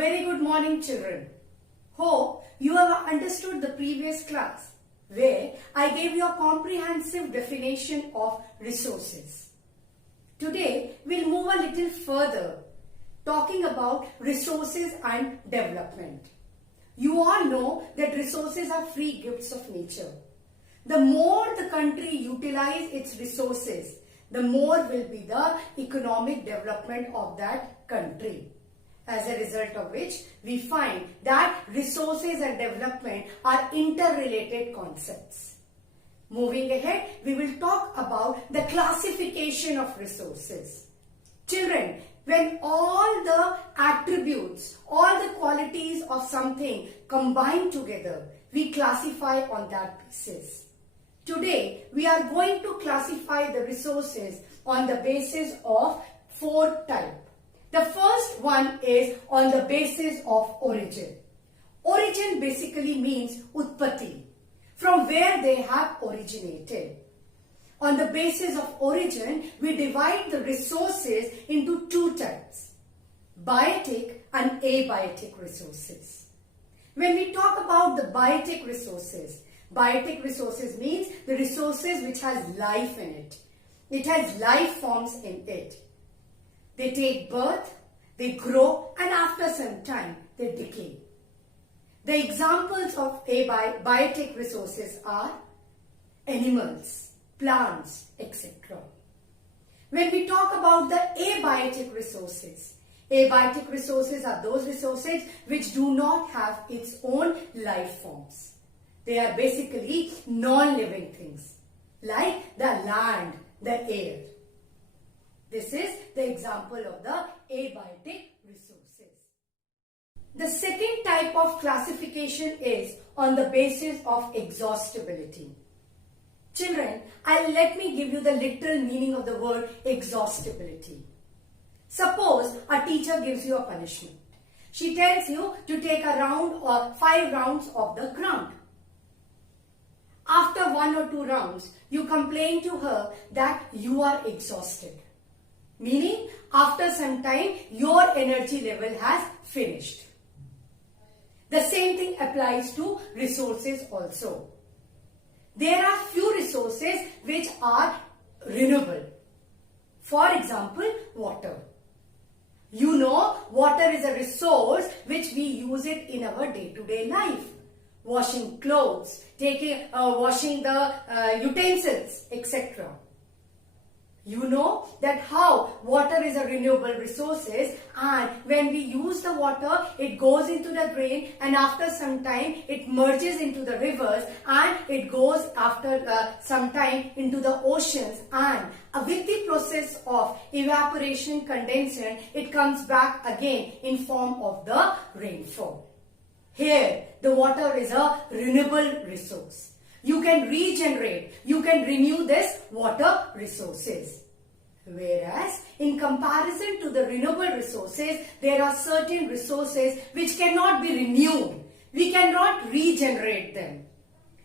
Very good morning, children. Hope you have understood the previous class where I gave you a comprehensive definition of resources. Today we'll move a little further talking about resources and development. You all know that resources are free gifts of nature. The more the country utilizes its resources, the more will be the economic development of that country. As a result of which, we find that resources and development are interrelated concepts. Moving ahead, we will talk about the classification of resources. Children, when all the attributes, all the qualities of something combine together, we classify on that basis. Today, we are going to classify the resources on the basis of 4 types. The first one is on the basis of origin. Origin basically means utpatti, from where they have originated. On the basis of origin, we divide the resources into 2 types, biotic and abiotic resources. When we talk about the biotic resources means the resources which has life in it. It has life forms in it. They take birth, they grow, and after some time, they decay. The examples of abiotic resources are animals, plants, etc. When we talk about the abiotic resources are those resources which do not have its own life forms. They are basically non-living things, like the land, the air. This is the example of the abiotic resources. The second type of classification is on the basis of exhaustibility. Children, let me give you the literal meaning of the word exhaustibility. Suppose a teacher gives you a punishment. She tells you to take a round or 5 rounds of the ground. After 1 or 2 rounds, you complain to her that you are exhausted. Meaning, after some time, your energy level has finished. The same thing applies to resources also. There are few resources which are renewable. For example, water. You know, water is a resource which we use it in our day-to-day life. Washing clothes, washing the utensils, etc. You know that how water is a renewable resources, and when we use the water, it goes into the drain, and after some time it merges into the rivers, and it goes after some time into the oceans, and with the process of evaporation, condensation, it comes back again in form of the rainfall. Here, the water is a renewable resource. You can regenerate, you can renew this water resources. Whereas, in comparison to the renewable resources, there are certain resources which cannot be renewed. We cannot regenerate them.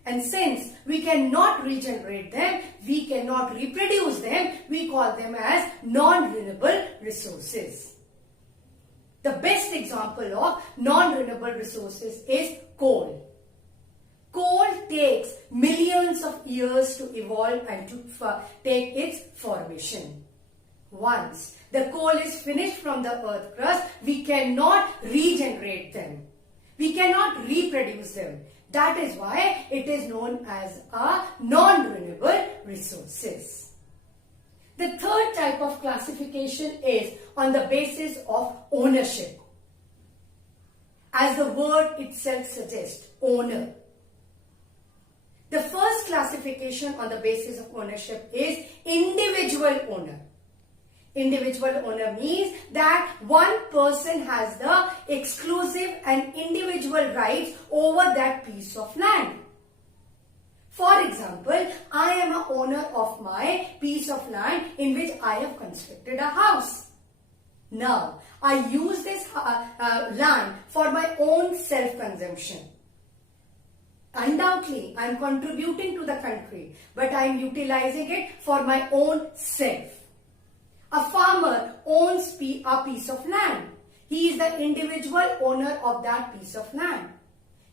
And since we cannot regenerate them, we cannot reproduce them, we call them as non-renewable resources. The best example of non-renewable resources is coal. Coal takes millions of years to evolve and to take its formation. Once the coal is finished from the earth crust, we cannot regenerate them. We cannot reproduce them. That is why it is known as a non-renewable resources. The third type of classification is on the basis of ownership. As the word itself suggests, owner. The first classification on the basis of ownership is individual owner. Individual owner means that one person has the exclusive and individual rights over that piece of land. For example, I am an owner of my piece of land in which I have constructed a house. Now, I use this land for my own self-consumption. Undoubtedly, I am contributing to the country, but I am utilizing it for my own self. A farmer owns a piece of land. He is the individual owner of that piece of land.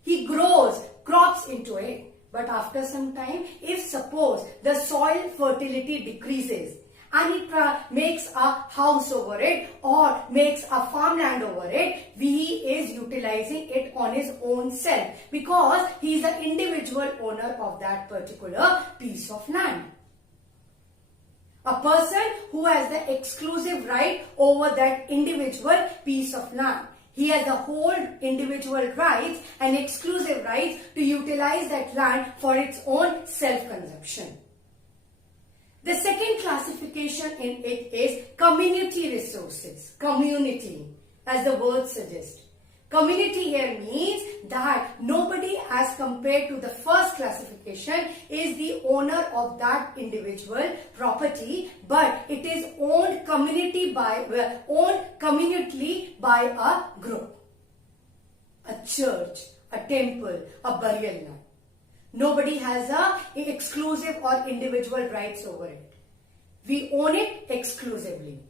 He grows crops into it. But after some time, if suppose the soil fertility decreases and it makes a house over it or makes a farmland over it, he is utilizing it on his own self because he is the individual owner of that particular piece of land. A person who has the exclusive right over that individual piece of land. He has the whole individual rights and exclusive rights to utilize that land for its own self-consumption. The second classification in it is community resources. Community, as the word suggests. Community here means that nobody as compared to the first classification is the owner of that individual property, but it is owned community communally by a group, a church, a temple, a burial land. Nobody has an exclusive or individual rights over it. We own it exclusively.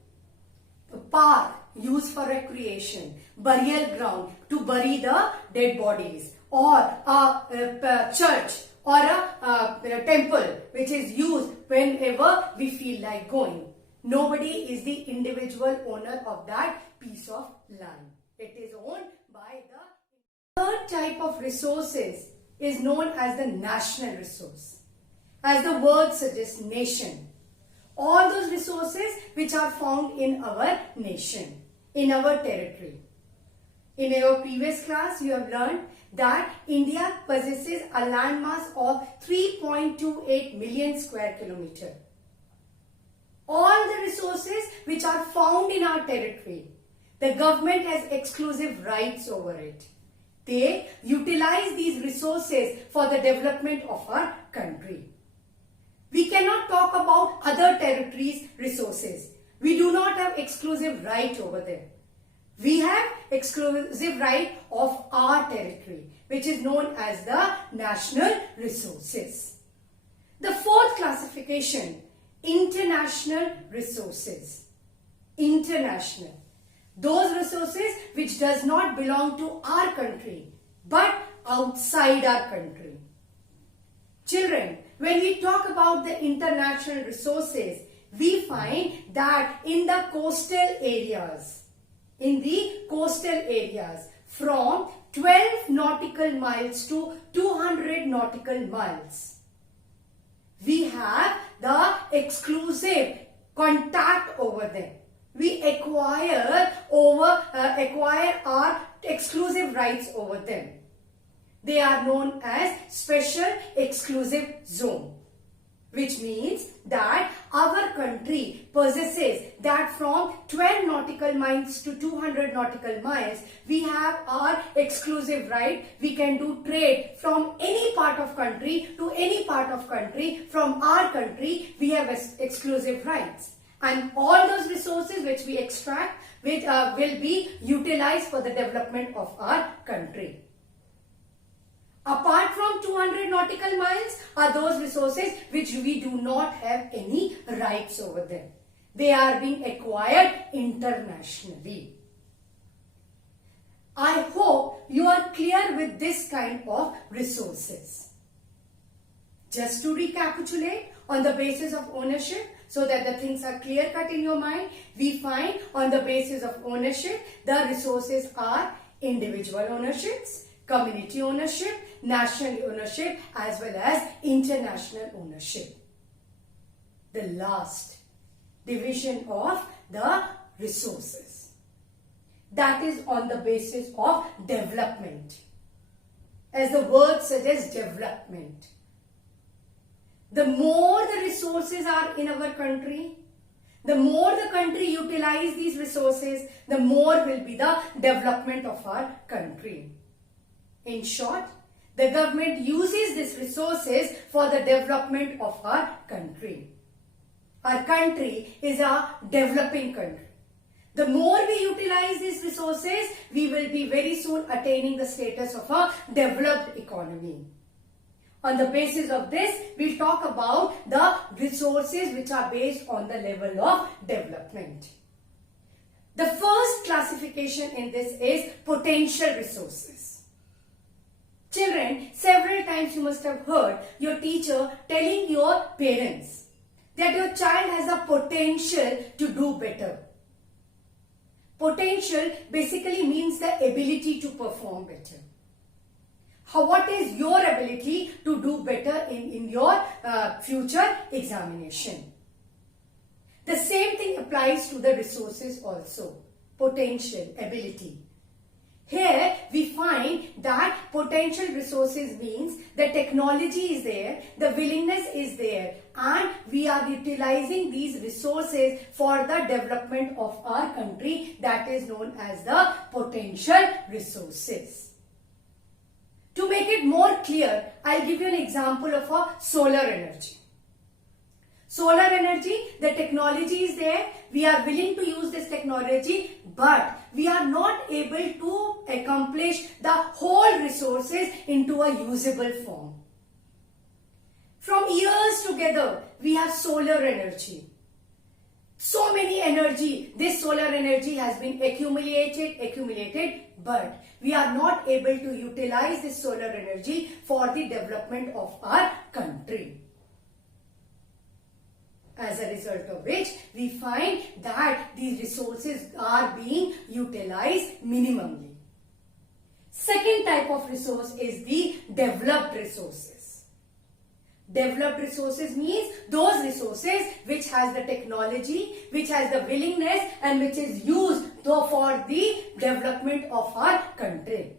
A park used for recreation, burial ground to bury the dead bodies, or a church or a temple which is used whenever we feel like going. Nobody is the individual owner of that piece of land. It is owned by the third type of resources is known as the national resource. As the word suggests, nation. All those resources which are found in our nation, in our territory. In our previous class, you have learned that India possesses a landmass of 3.28 million square kilometers. All the resources which are found in our territory, the government has exclusive rights over it. They utilize these resources for the development of our country. We cannot talk about other territories' resources. We do not have exclusive right over them. We have exclusive right of our territory, which is known as the national resources. The fourth classification, international resources. International. Those resources which does not belong to our country, but outside our country. Children, when we talk about the international resources, we find that in the coastal areas, from 12 nautical miles to 200 nautical miles, we have the exclusive contact over them. We acquire our exclusive rights over them. They are known as special exclusive zone, which means that our country possesses that from 12 nautical miles to 200 nautical miles, we have our exclusive right. We can do trade from any part of country to any part of country. From our country, we have exclusive rights. And all those resources which we extract will be utilized for the development of our country. Apart from 200 nautical miles are those resources which we do not have any rights over them. They are being acquired internationally. I hope you are clear with this kind of resources. Just to recapitulate on the basis of ownership, so that the things are clear cut in your mind, we find on the basis of ownership, the resources are individual ownerships, community ownership, national ownership, as well as international ownership. The last division of the resources, that is on the basis of development. As the word suggests, development. The more the resources are in our country, the more the country utilize these resources, the more will be the development of our country. In short, the government uses these resources for the development of our country. Our country is a developing country. The more we utilize these resources, we will be very soon attaining the status of a developed economy. On the basis of this, we'll talk about the resources which are based on the level of development. The first classification in this is potential resources. Children, several times you must have heard your teacher telling your parents that your child has a potential to do better. Potential basically means the ability to perform better. What is your ability to do better in your future examination? The same thing applies to the resources also. Potential, ability. Here we find that potential resources means the technology is there, the willingness is there, and we are utilizing these resources for the development of our country, that is known as the potential resources. To make it more clear, I'll give you an example of a solar energy. Solar energy, the technology is there, we are willing to use this technology, but we are not able to accomplish the whole resources into a usable form. From years together, we have solar energy. So many energy, this solar energy has been accumulated, but we are not able to utilize this solar energy for the development of our country. As a result of which, we find that these resources are being utilized minimally. Second type of resource is the developed resources. Developed resources means those resources which has the technology, which has the willingness, and which is used for the development of our country.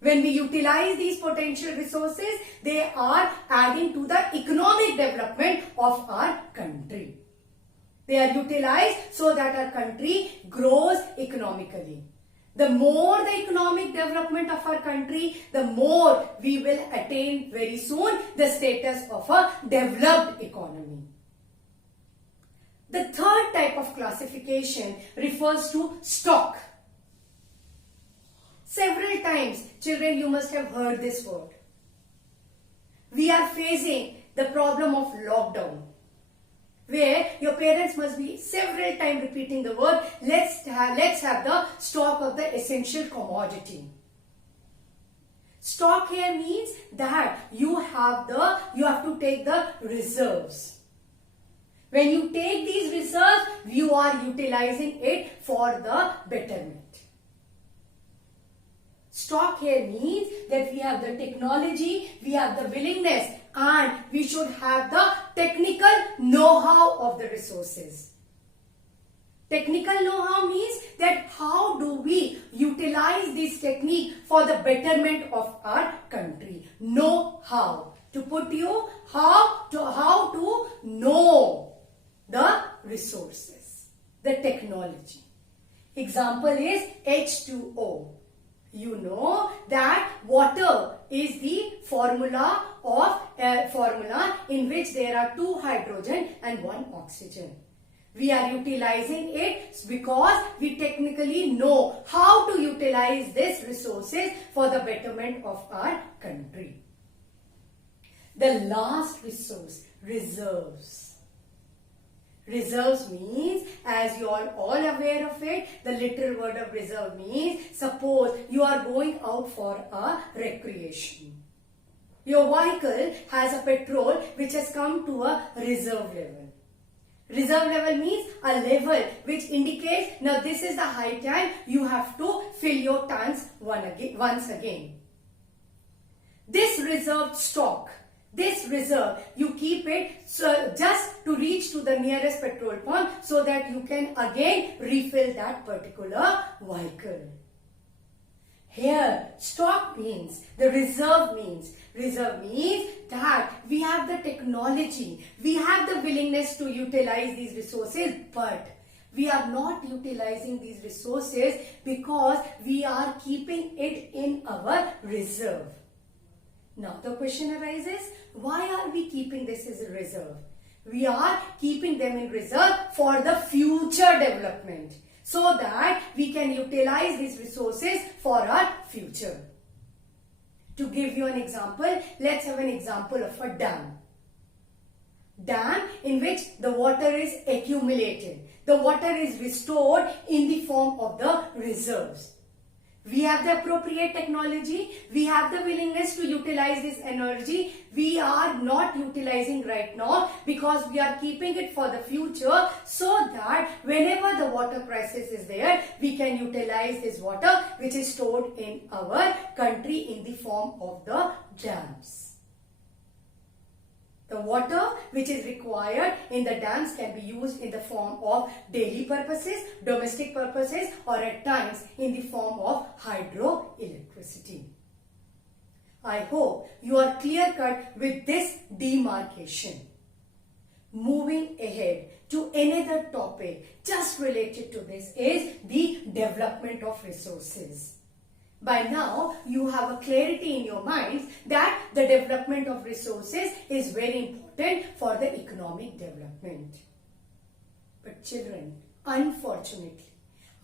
When we utilize these potential resources, they are adding to the economic development of our country. They are utilized so that our country grows economically. The more the economic development of our country, the more we will attain very soon the status of a developed economy. The third type of classification refers to stock. Several times, children, you must have heard this word. We are facing the problem of lockdown, where your parents must be several times repeating the word, let's have the stock of the essential commodity. Stock here means that you have to take the reserves. When you take these reserves, you are utilizing it for the betterment. Stock here means that we have the technology, we have the willingness, and we should have the technical know-how of the resources. Technical know-how means that how do we utilize this technique for the betterment of our country. Know-how. To put you, how to know the resources, the technology. Example is H2O. You know that water is the formula in which there are 2 hydrogen and 1 oxygen. We are utilizing it because we technically know how to utilize these resources for the betterment of our country. The last resource, reserves. Reserves means, as you are all aware of it, the literal word of reserve means, suppose you are going out for a recreation. Your vehicle has a petrol which has come to a reserve level. Reserve level means a level which indicates, now this is the high time, you have to fill your tanks once again. This reserved stock, this reserve, you keep it just to reach to the nearest petrol pump so that you can again refill that particular vehicle. Here, stock means, the reserve means that we have the technology, we have the willingness to utilize these resources, but we are not utilizing these resources because we are keeping it in our reserve. Now the question arises, why are we keeping this as a reserve? We are keeping them in reserve for the future development so that we can utilize these resources for our future. To give you an example, let's have an example of a dam. Dam in which the water is accumulated. The water is restored in the form of the reserves. We have the appropriate technology. We have the willingness to utilize this energy. We are not utilizing right now because we are keeping it for the future, so that whenever the water crisis is there, we can utilize this water which is stored in our country in the form of the dams. The water which is required in the dams can be used in the form of daily purposes, domestic purposes, or at times in the form of hydroelectricity. I hope you are clear cut with this demarcation. Moving ahead to another topic just related to this is the development of resources. By now, you have a clarity in your minds that the development of resources is very important for the economic development. But children, unfortunately,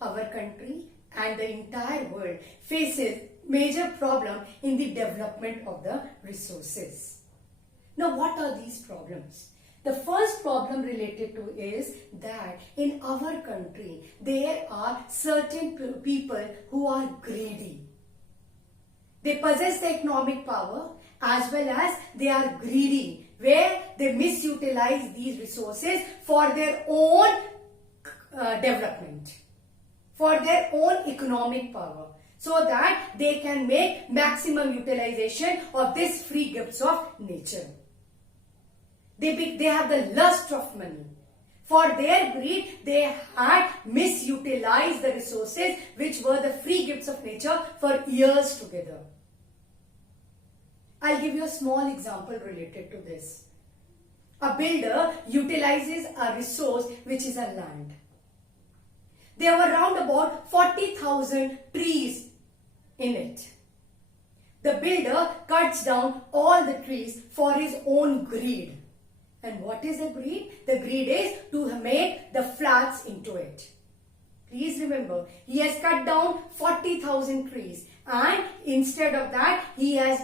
our country and the entire world faces major problem in the development of the resources. Now, what are these problems? The first problem related to is that in our country, there are certain people who are greedy. They possess the economic power as well as they are greedy, where they misutilize these resources for their own development, for their own economic power, so that they can make maximum utilization of these free gifts of nature. They have the lust of money. For their greed, they had misutilized the resources which were the free gifts of nature for years together. I'll give you a small example related to this. A builder utilizes a resource which is a land. There were around about 40,000 trees in it. The builder cuts down all the trees for his own greed. And what is the greed? The greed is to make the flats into it. Please remember, he has cut down 40,000 trees, and instead of that, he has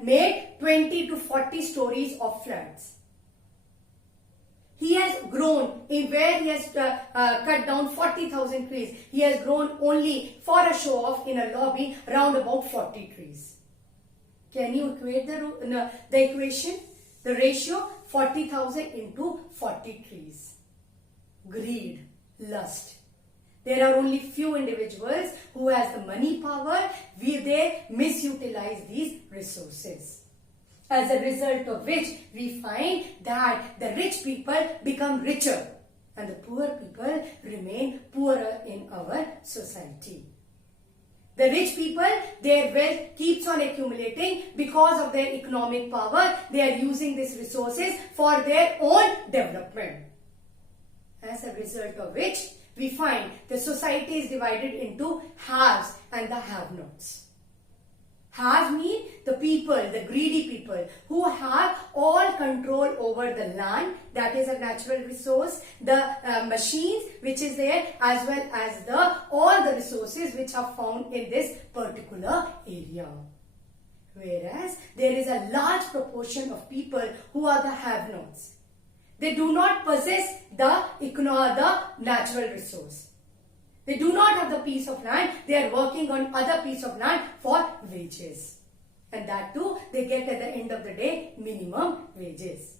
made 20 to 40 stories of flats. He has grown in where he has cut down 40,000 trees. He has grown only for a show off in a lobby round about 40 trees. Can you equate the equation? The ratio 40,000 into 40 trees. Greed, lust. There are only few individuals who has the money power. They misutilize these resources. As a result of which we find that the rich people become richer and the poor people remain poorer in our society. The rich people, their wealth keeps on accumulating because of their economic power. They are using these resources for their own development. As a result of which, we find the society is divided into haves and the have-nots. Have mean the people, the greedy people who have all control over the land, that is a natural resource, the machines which is there, as well as all the resources which are found in this particular area. Whereas there is a large proportion of people who are the have-nots. They do not possess the natural resource. They do not have the piece of land. They are working on other piece of land for wages. And that too, they get at the end of the day minimum wages.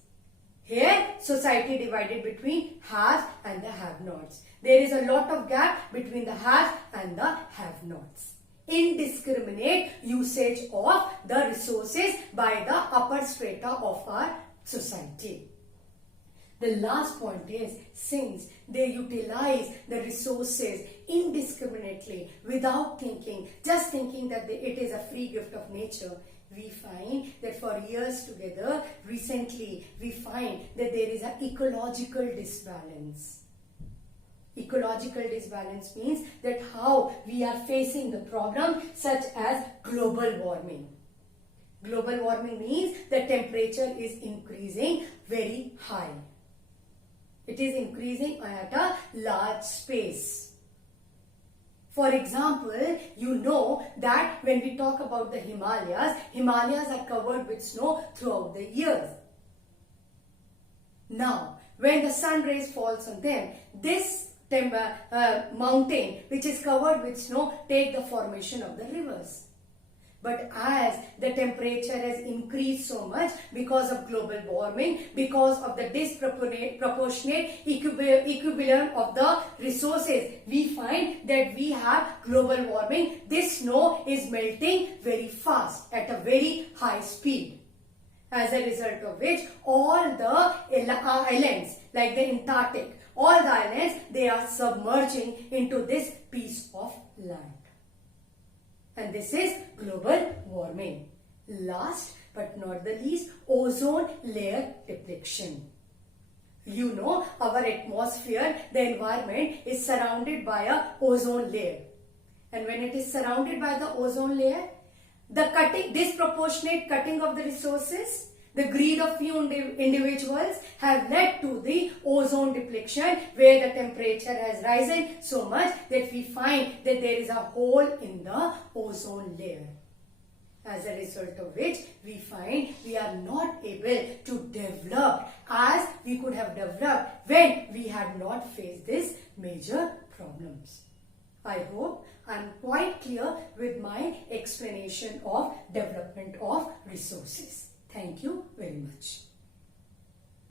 Here, society divided between haves and the have-nots. There is a lot of gap between the haves and the have-nots. Indiscriminate usage of the resources by the upper strata of our society. The last point is, since they utilize the resources indiscriminately without thinking, just thinking that it is a free gift of nature, we find that for years together, recently, we find that there is an ecological disbalance. Ecological disbalance means that how we are facing the problem such as global warming. Global warming means the temperature is increasing very high. It is increasing at a large space. For example, you know that when we talk about the Himalayas, Himalayas are covered with snow throughout the year. Now, when the sun rays falls on them, this mountain which is covered with snow take the formation of the rivers. But as the temperature has increased so much because of global warming, because of the disproportionate equilibrium of the resources, we find that we have global warming. This snow is melting very fast at a very high speed. As a result of which, all the islands like the Antarctic, all the islands, they are submerging into this piece of land. And this is global warming. Last but not the least, ozone layer depletion. You know, our atmosphere, the environment is surrounded by a ozone layer. And when it is surrounded by the ozone layer, the disproportionate cutting of the resources, the greed of few individuals have led to the ozone depletion, where the temperature has risen so much that we find that there is a hole in the ozone layer. As a result of which, we find we are not able to develop as we could have developed when we had not faced these major problems. I hope I am quite clear with my explanation of development of resources. Thank you very much.